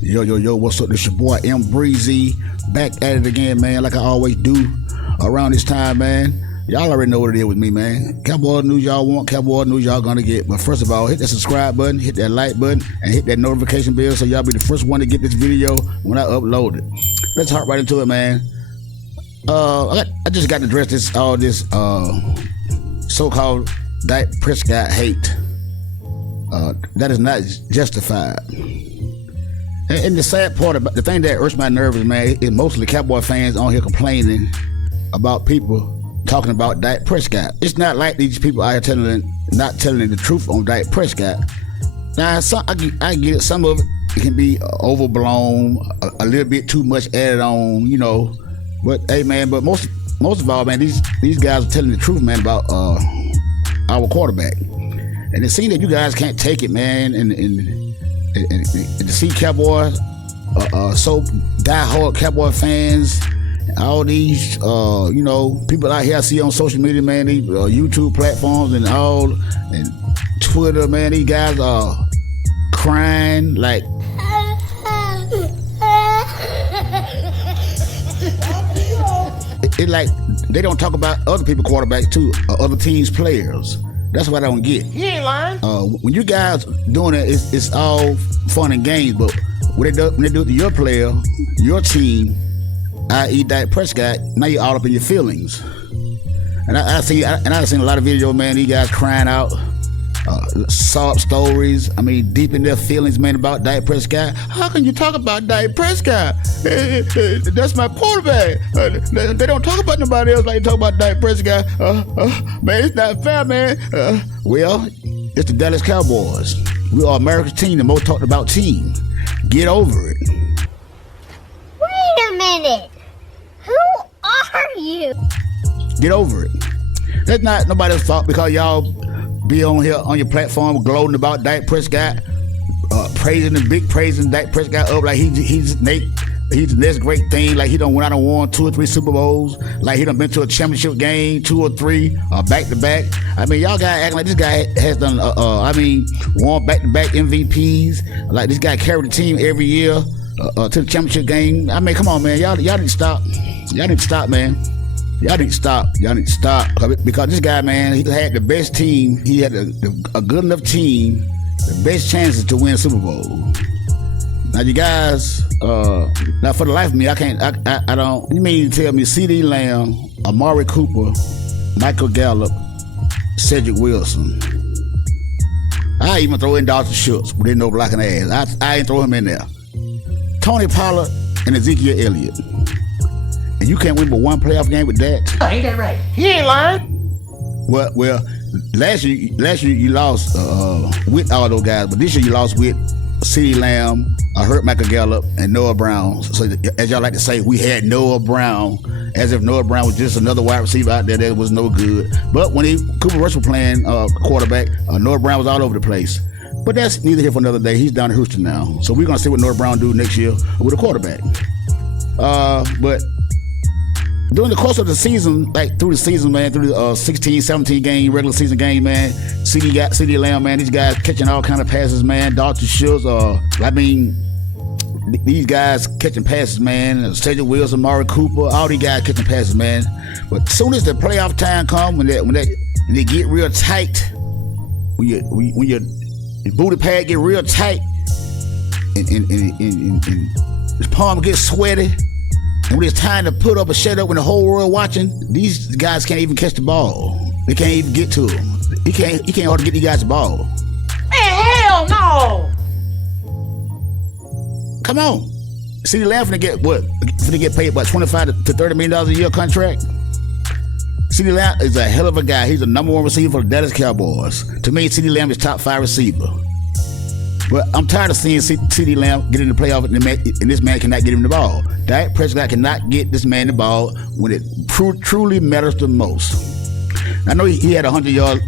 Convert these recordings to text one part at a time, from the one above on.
Yo, what's up? This your boy M Breezy, back at it again, man, like I always do around this time, man. Y'all already know what it is with me, man. Cowboy news y'all want, Cowboy news y'all gonna get. But first of all, hit that subscribe button, hit that like button, and hit that notification bell so y'all be the first one to get this video when I upload it. Let's hop right into it, man. I just got to address this so-called Dak Prescott hate. That is not justified. And the sad part about the thing that irks my nerves, man, is mostly Cowboy fans on here complaining about people talking about Dak Prescott. It's not like these people out here not telling the truth on Dak Prescott. Now, I get it. Some of it can be overblown, a little bit too much added on, you know. But hey, man, but most of all, man, these guys are telling the truth, man, about our quarterback. And it seems that you guys can't take it, man, and to see Cowboys, so diehard Cowboy fans, all these, people out here I see on social media, man, these YouTube platforms and Twitter, man, these guys are crying like. It's like they don't talk about other people's quarterbacks too, or other teams' players. That's what I don't get. He ain't lying. When you guys doing it, it's all fun and games. But when they do it to your player, your team, i.e. Dak Prescott, now you're all up in your feelings. And I've seen a lot of videos, man. These guys crying out, sob stories. I mean, deep in their feelings, man, about Dak Prescott. How can you talk about Dak Prescott? That's my quarterback. They don't talk about nobody else like they talk about Dak Prescott. Man, it's not fair, man. Well, it's the Dallas Cowboys. We are America's team, the most talked about team. Get over it. Wait a minute. Who are you? Get over it. That's not nobody's fault because y'all be on here on your platform gloating about Dak Prescott, praising Dak Prescott up like he's the next great thing, like he done went out and won 2 or 3 Super Bowls, like he done been to a championship game 2 or 3 back to back. I mean, y'all guys acting like this guy has done won back to back MVPs, like this guy carried the team every year to the championship game. I mean, come on, man, y'all need to stop. Y'all need to stop, man. Y'all need to stop. Because this guy, man, he had the best team. He had a good enough team, the best chances to win Super Bowl. Now, you guys, now for the life of me, I don't, you mean to tell me CD Lamb, Amari Cooper, Michael Gallup, Cedric Wilson. I even throw in Dalton Schultz, but they know blocking ass. I ain't throw him in there. Tony Pollard and Ezekiel Elliott. And you can't win but one playoff game with that? Ain't that right? He ain't lying. Well, last year you lost with all those guys, but this year you lost with CeeDee Lamb, hurt Michael Gallup, and Noah Brown. So as y'all like to say, we had Noah Brown, as if Noah Brown was just another wide receiver out there that was no good. But when Cooper Rush was playing quarterback, Noah Brown was all over the place. But that's neither here for another day. He's down in Houston now. So we're going to see what Noah Brown do next year with a quarterback. But during the course of the season, like through the season, man, through the 16, 17 game, regular season game, man, CeeDee Lamb, man, these guys catching all kind of passes, man. Dalton Schultz, these guys catching passes, man. Cedric Wilson, Amari Cooper, all these guys catching passes, man. But as soon as the playoff time comes, when they get real tight, when your booty pad get real tight, and the palm gets sweaty. And when it's time to put up or shut up when the whole world watching, these guys can't even catch the ball. They can't even get to him. He can't hardly get these guys the ball. Man, hell no! Come on. CeeDee Lamb finna get paid about $25 to $30 million a year contract. CeeDee Lamb is a hell of a guy. He's the number 1 receiver for the Dallas Cowboys. To me, CeeDee Lamb is top 5 receiver. But I'm tired of seeing CeeDee Lamb get in the playoff and this man cannot get him the ball. Dak Prescott cannot get this man the ball when it truly matters the most. I know he had 17 yard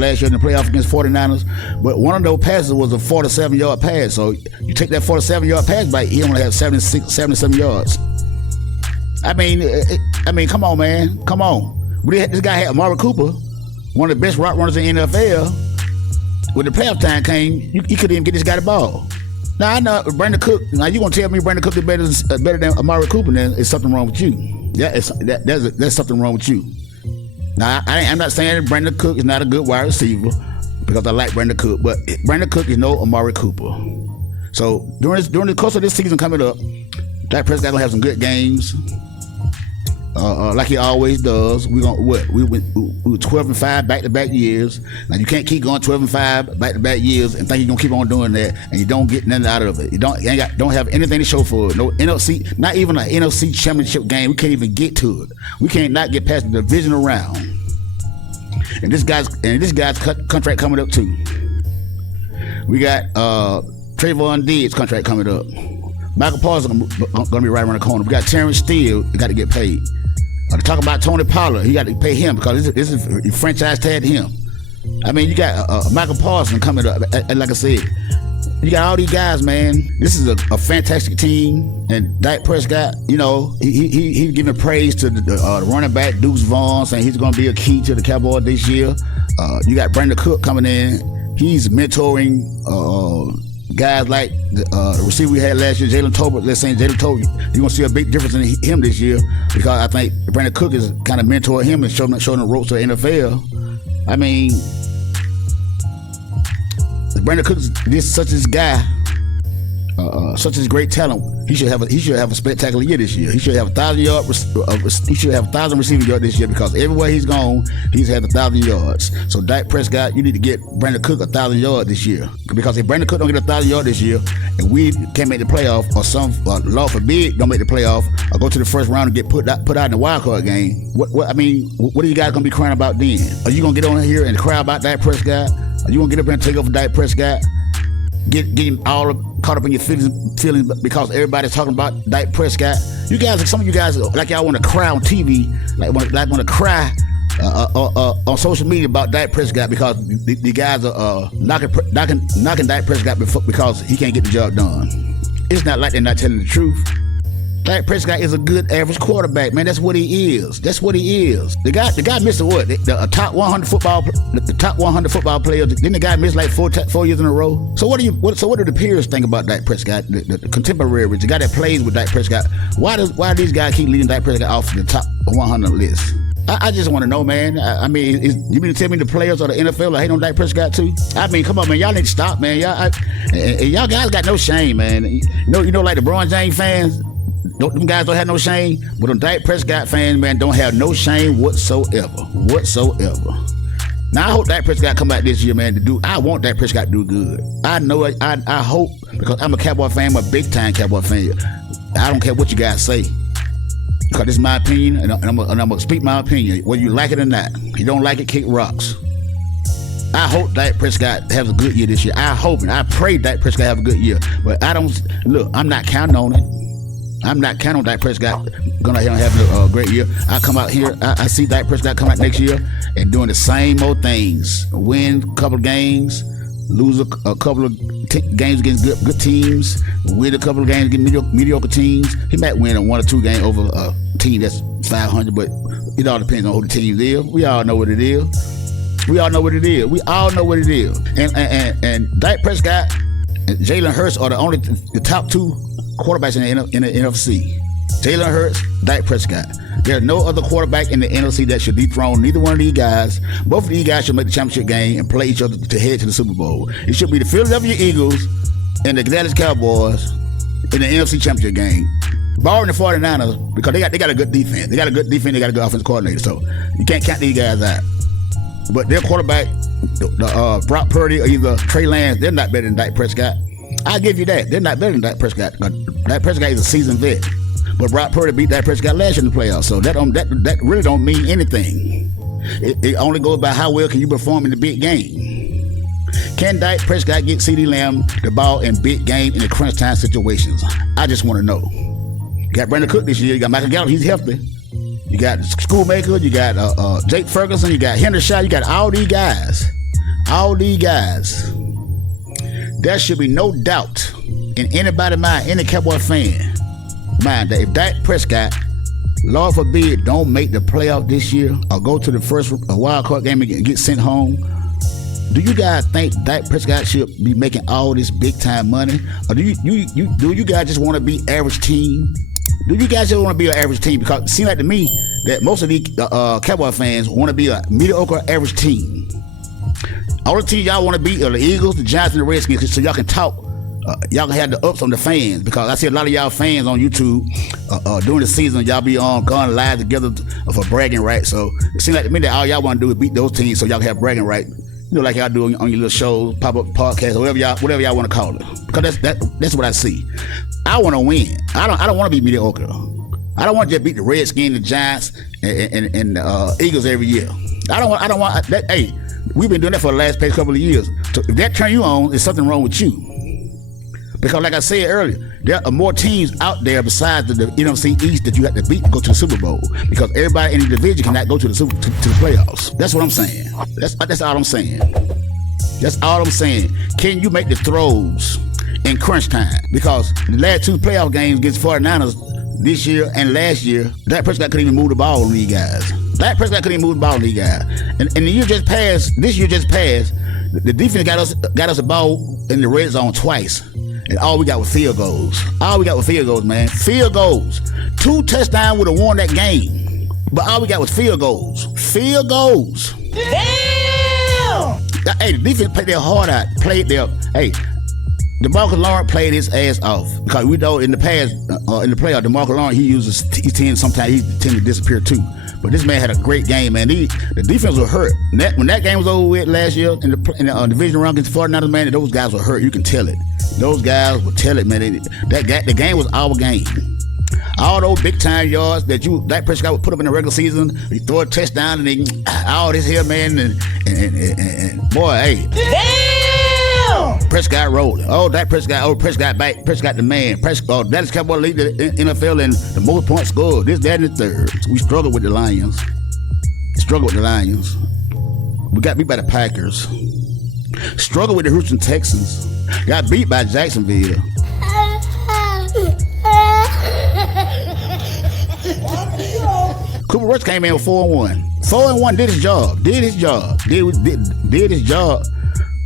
last year in the playoff against 49ers, but one of those passes was a 47-yard pass. So you take that 47-yard pass back, he only had 77 yards. I mean, come on, man, come on. This guy had Amari Cooper, one of the best route runners in the NFL. When the playoff time came, he couldn't even get this guy the ball. Now I know Brandon Cook. Now you gonna tell me Brandon Cook is better than Amari Cooper? Then it's something wrong with you. Yeah, there's something wrong with you. Now I'm not saying Brandon Cook is not a good wide receiver because I like Brandon Cook, but Brandon Cook is no Amari Cooper. So during the course of this season coming up, Dak Prescott gonna have some good games. Like he always does. We were 12-5 back-to-back years. Now you can't keep going 12-5 back-to-back years and think you're gonna keep on doing that and you don't get nothing out of it. You don't have anything to show for it. No NFC, not even an NFC championship game. We can't even get to it. We can't not get past the divisional round. And this guy's contract coming up too. We got Trayvon Diggs' contract coming up. Michael Parsons gonna be right around the corner. We got Terrence Steele, got to get paid. Talk about Tony Pollard, he got to pay him because this is franchise tag him. I mean, you got Michael Parsons coming up, and like I said, you got all these guys, man. This is a fantastic team, and Dak Prescott, you know, he's giving praise to the running back Deuce Vaughn, saying he's going to be a key to the Cowboys this year. You got Brandon Cook coming in. He's mentoring guys like the receiver we had last year, Jalen Tolbert. Let's say Jalen Tolbert, you're going to see a big difference in him this year because I think Brandon Cook is kind of mentoring him and showing the ropes to the NFL. I mean, Brandon Cook is such a guy, such a great talent. He should have a spectacular year this year. He should have 1,000 receiving yards this year because everywhere he's gone, he's had 1,000 yards. So Dak Prescott, you need to get Brandon Cook 1,000 yards this year because if Brandon Cook don't get 1,000 yards this year, and we can't make the playoff, or some Lord forbid don't make the playoff, or go to the first round and get put out in the wild card game, what are you guys gonna be crying about then? Are you gonna get on here and cry about Dak Prescott? Are you gonna get up and take over Dak Prescott? Get him all caught up in your feelings because everybody's talking about Dak Prescott. Some of you guys, like y'all want to cry on TV, like want to cry on social media about Dak Prescott because the guys are knocking Dak Prescott because he can't get the job done. It's not like they're not telling the truth. Dak Prescott is a good average quarterback, man. That's what he is. The guy missed the top 100 football players. Didn't the guy miss like 4 years in a row? So what do the peers think about Dak Prescott? The contemporaries, the guy that plays with Dak Prescott. Why do these guys keep leading Dak Prescott off the top 100 list? I just want to know, man. I mean, you mean to tell me the players of the NFL are hating on Dak Prescott too? I mean, come on, man. Y'all need to stop, man. Y'all guys got no shame, man. You know, like the LeBron James fans. Them guys don't have no shame, but them Dak Prescott fans, man, don't have no shame whatsoever. Now I hope Dak Prescott come back this year, man. I want Dak Prescott to do good. I know it. I hope, because I'm a Cowboy fan, I'm a big time Cowboy fan. I don't care what you guys say, because this is my opinion, and I'm gonna speak my opinion, whether you like it or not. If you don't like it, kick rocks. I hope Dak Prescott has a good year this year. I hope and I pray Dak Prescott have a good year. But I'm not counting on it. I'm not counting on Dak Prescott gonna have a great year. I come out here, I see Dak Prescott come out next year and doing the same old things. Win a couple of games, lose a couple of games against good teams, win a couple of games against mediocre teams. He might win one or two games over a team that's 500, but it all depends on who the team is. We all know what it is. And Dak Prescott and Jalen Hurts are the top two quarterbacks in the NFC. Jalen Hurts, Dak Prescott. There's no other quarterback in the NFC that should dethrone neither one of these guys. Both of these guys should make the championship game and play each other to head to the Super Bowl. It should be the Philadelphia Eagles and the Dallas Cowboys in the NFC championship game. Barring the 49ers, because they got a good defense. They got a good offensive coordinator, so you can't count these guys out. But their quarterback, Brock Purdy or either Trey Lance, they're not better than Dak Prescott. I'll give you that. They're not better than Dak Prescott. Dak Prescott is a seasoned vet. But Brock Purdy beat Dak Prescott last year in the playoffs, so that really don't mean anything. It only goes by how well can you perform in the big game. Can Dak Prescott get CeeDee Lamb the ball in big game in the crunch time situations? I just want to know. You got Brandon Cook this year. You got Michael Gallup. He's healthy. You got Schoolmaker. You got Jake Ferguson. You got Henry Shaw. You got all these guys. There should be no doubt in anybody's mind, any Cowboy fan mind, that if Dak Prescott, Lord forbid, don't make the playoff this year or go to the first wild card game and get sent home, Do you guys think Dak Prescott should be making all this big time money, or do you guys just want to be average team? Do you guys just want to be an average team? Because it seems like to me that most of these Cowboy fans want to be a mediocre average team. All the teams y'all want to beat are the Eagles, the Giants, and the Redskins, so y'all can talk. Y'all can have the ups on the fans, because I see a lot of y'all fans on YouTube during the season. Y'all be going live together for bragging rights. So it seems like to me that all y'all want to do is beat those teams, so y'all can have bragging rights. You know, like y'all do on your little shows, pop-up podcasts, or whatever y'all want to call it. Because that's what I see. I want to win. I don't want to be mediocre. I don't want to just beat the Redskins, the Giants, and the Eagles every year. I don't want that. Hey, we've been doing that for the last couple of years. So if that turn you on, there's something wrong with you. Because like I said earlier, there are more teams out there besides the NFC East that you have to beat to go to the Super Bowl. Because everybody in the division cannot go to the playoffs. That's what I'm saying. That's all I'm saying. That's all I'm saying. Can you make the throws in crunch time? Because the last two playoff games against 49ers this year and last year, Dak Prescott couldn't even move the ball on these guys. Dak Prescott couldn't even move the ball on these guys. And the year just passed, this year just passed, the defense got us a ball in the red zone twice. And all we got was field goals. All we got was field goals, man. Field goals. 2 touchdowns would have won that game. But all we got was field goals. Field goals. Damn! Hey, the defense played their heart out. Hey, DeMarcus Lawrence played his ass off. Because we know in the past, in the playoff, DeMarcus Lawrence, sometimes he tend to disappear too. But this man had a great game, man. The defense was hurt. When that game was over with last year in the division round against the 49ers, man, those guys were hurt. You can tell it. Those guys would tell it, man. The game was our game. All those big time yards that Dak Prescott would put up in the regular season, he throw a touchdown and all this here, man, and boy, hey. Damn! Prescott rolling. Oh, Dak Prescott. Prescott back. Prescott the man. Dallas Cowboys lead the NFL in the most points scored. This, that, and the third. We struggled with the Lions. We got beat by the Packers. Struggled with the Houston Texans. Got beat by Jacksonville. Cooper Rush came in with 4-1. 4-1 did his job. Did his job.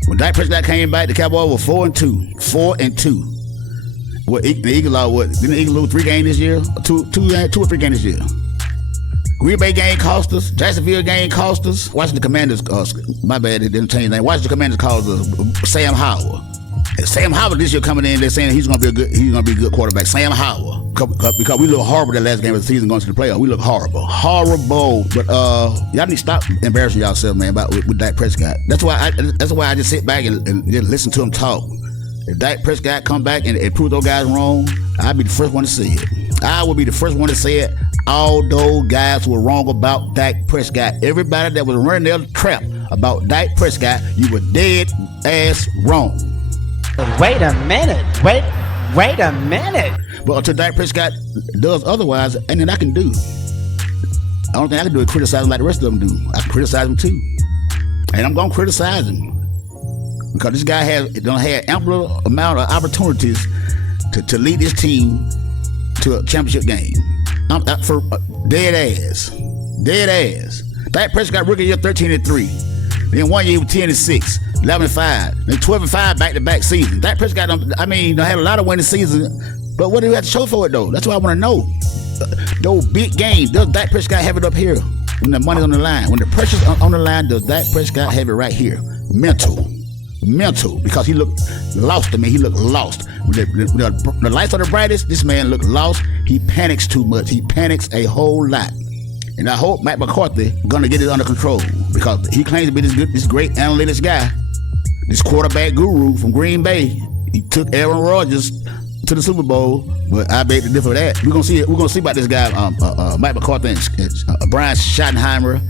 When Dak Prescott came back, the Cowboys were 4-2. 4-2. What the Eagles are? What didn't the Eagles lose 3 games this year? Two or 3 games this year. Green Bay game cost us. Jacksonville game cost us. Washington Commanders. My bad, it didn't change name. Washington Commanders caused us Sam Howell. And Sam Howell this year coming in, they're saying he's gonna be a good quarterback. Sam Howell. Because we look horrible that last game of the season going to the playoffs. We look horrible. But y'all need to stop embarrassing yourself, man, with Dak Prescott. That's why I just sit back and just listen to him talk. If Dak Prescott come back and prove those guys wrong, I'll be the first one to say it. I will be the first one to say it. All those guys were wrong about Dak Prescott. Everybody that was running their trap about Dak Prescott, you were dead ass wrong. Wait a minute. Wait a minute. But until Dak Prescott does otherwise, ain't nothing I can do. The only thing I can do is criticize him like the rest of them do. I can criticize him too. And I'm going to criticize him. Because this guy has ample amount of opportunities to lead this team to a championship game. For dead ass. Dak Prescott rookie year 13-3. Then 1 year with 10-6, 11-5, then 12-5 back-to-back season. Dak Prescott, had a lot of winning seasons, but what do you have to show for it though? That's what I want to know. Those big games, does Dak Prescott have it up here when the money's on the line? When the pressure's on the line, does Dak Prescott have it right here? Mental, because he looked lost to me. He looked lost. When the lights are the brightest, this man looked lost. He panics too much. He panics a whole lot. And I hope Mike McCarthy gonna get it under control, because he claims to be this great analytics guy, this quarterback guru from Green Bay. He took Aaron Rodgers to the Super Bowl, but I beg to differ with that. We're gonna see about this guy, Mike McCarthy and Brian Schottenheimer.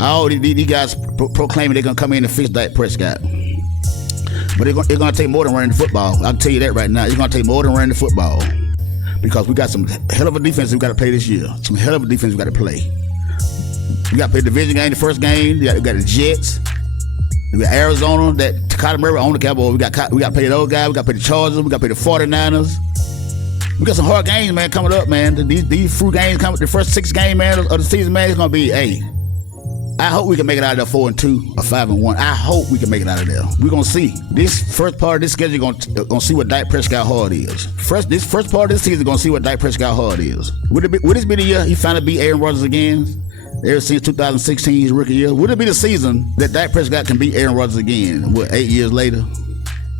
All these guys proclaiming they're gonna come in and fix Dak Prescott. But it's gonna take more than running the football. I can tell you that right now. It's gonna take more than running the football, because we got some hell of a defense we got to play this year. Some hell of a defense we got to play. We got to play the division game, the first game. We got the Jets. We got Arizona, that Kyler Murray on the Cowboys. We got to play those guys. We got to play the Chargers. We got to play the 49ers. We got some hard games, man, coming up, man. These fruit games coming. The first 6 games, man, of the season, man, it's gonna be, hey, I hope we can make it out of there 4-2 or 5-1. I hope we can make it out of there. We're gonna see. This first part of this schedule gonna see what Dak Prescott hard is. This first part of this season gonna see what Dak Prescott hard is. Would this be the year he finally beat Aaron Rodgers again? Ever since 2016, his rookie year. Would it be the season that Dak Prescott can beat Aaron Rodgers again? What, 8 years later?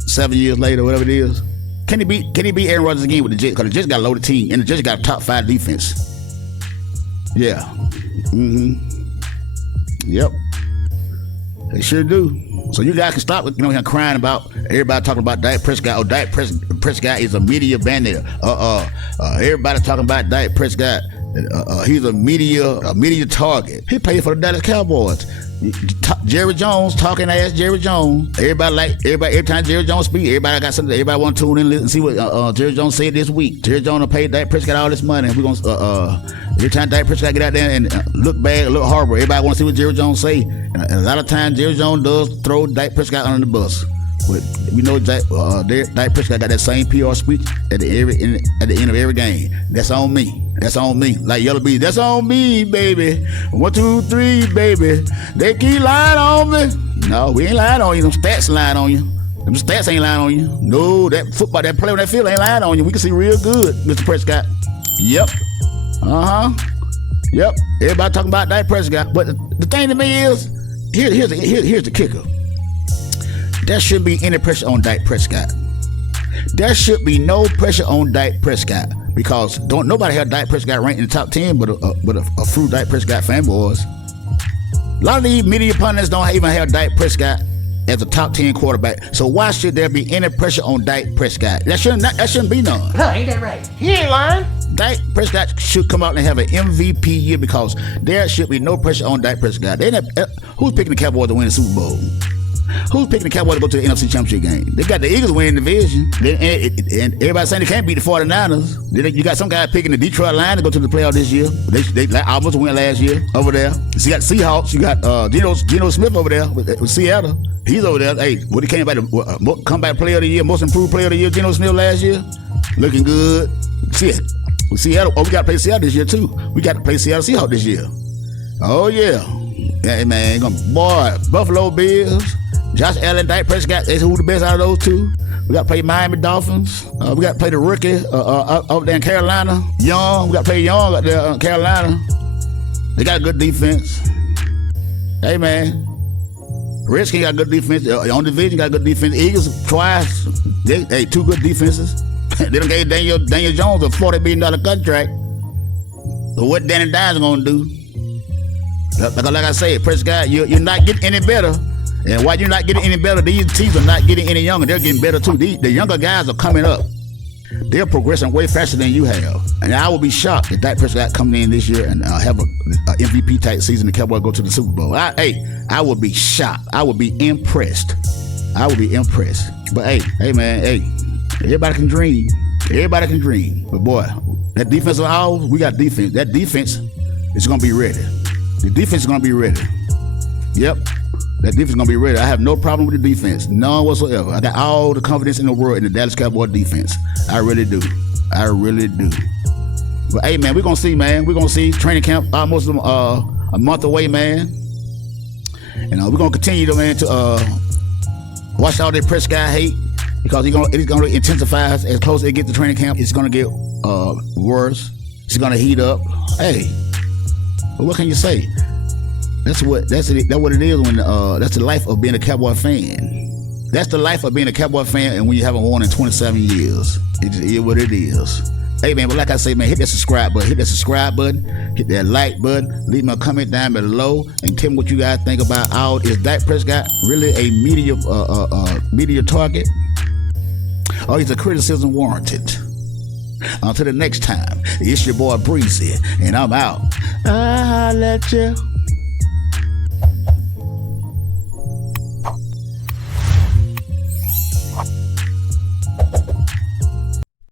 7 years later, whatever it is? Can he beat Aaron Rodgers again with the Jets? Because the Jets got a loaded team, and the Jets got a top 5 defense. Yeah. Yep. They sure do. So you guys can stop, him crying about everybody talking about Dak Prescott. Oh, Dak Prescott is a media bandit. Everybody talking about Dak Prescott. He's a media target. He played for the Dallas Cowboys. Jerry Jones, talking ass Jerry Jones. Every time Jerry Jones speak, everybody got something. Everybody want to tune in and see what Jerry Jones said this week. Jerry Jones paid Dak Prescott all this money. We're gonna every time Dak Prescott get out there and look bad, look horrible, everybody want to see what Jerry Jones say. And a lot of times Jerry Jones does throw Dak Prescott under the bus. But we know Dak Prescott got that same PR speech at the end of every game. That's on me. That's on me. Like Yellow Bee, that's on me, baby. 1, 2, 3, baby. They keep lying on me. No, we ain't lying on you. Them stats lying on you. Them stats ain't lying on you. No, that play on that field ain't lying on you. We can see real good, Mr. Prescott. Yep. Yep. Everybody talking about Dak Prescott. But the thing to me is, here's the kicker. There shouldn't be any pressure on Dak Prescott. There should be no pressure on Dak Prescott because don't nobody have Dak Prescott ranked in the top 10 but a few Dak Prescott fanboys. A lot of these media pundits don't even have Dak Prescott as a top 10 quarterback. So why should there be any pressure on Dak Prescott? That shouldn't be none. Huh, ain't that right? He ain't lying. Dak Prescott should come out and have an MVP year because there should be no pressure on Dak Prescott. Who's picking the Cowboys to win the Super Bowl? Who's picking the Cowboys to go to the NFC Championship game? They got the Eagles winning the division. And everybody saying they can't beat the 49ers. You got some guy picking the Detroit Lions to go to the playoff this year. They almost went last year over there. So you got the Seahawks. You got Geno Smith over there with Seattle. He's over there. Hey, what he came back to comeback player of the year, most improved player of the year, Geno Smith last year. Looking good. Seattle. Oh, we got to play Seattle this year too. We got to play Seattle Seahawks this year. Oh yeah. Hey man, boy, Buffalo Bills. Josh Allen, Dak Prescott, that's who the best out of those two. We got to play Miami Dolphins. We got to play the rookie up there in Carolina. Young, we got to play Young up there in Carolina. They got a good defense. Hey, man. Redskins got good defense. On division got good defense. Eagles twice. They two good defenses. They done gave Daniel Jones a $40 million contract. So what Danny Dimes going to do? Like I said, Prescott, you're not getting any better. And while you're not getting any better, these teams are not getting any younger. They're getting better too. The younger guys are coming up. They're progressing way faster than you have. And I would be shocked if Dak Prescott coming in this year and have a MVP type season. The Cowboys go to the Super Bowl. I would be shocked. I would be impressed. But hey man, everybody can dream. Everybody can dream. But boy, that defensive house, we got defense. That defense is going to be ready. The defense is going to be ready. Yep. That defense is going to be ready. I have no problem with the defense. None whatsoever. I got all the confidence in the world in the Dallas Cowboys defense. I really do. But hey, man, we're going to see, man. We're going to see training camp almost a month away, man. And we're going to continue, to watch all that Prescott hate because it's going to intensify as close as it gets to training camp. It's going to get worse. It's going to heat up. Hey, but what can you say? That's what it is when that's the life of being a Cowboy fan. That's the life of being a Cowboy fan, and when you haven't won in 27 years, it just is what it is. Hey man, but like I say, man, hit that subscribe button, hit that like button, leave me a comment down below, and tell me what you guys think about is Dak Prescott really a media target, or is the criticism warranted? Until the next time, it's your boy Breezy, and I'm out. I'll let you.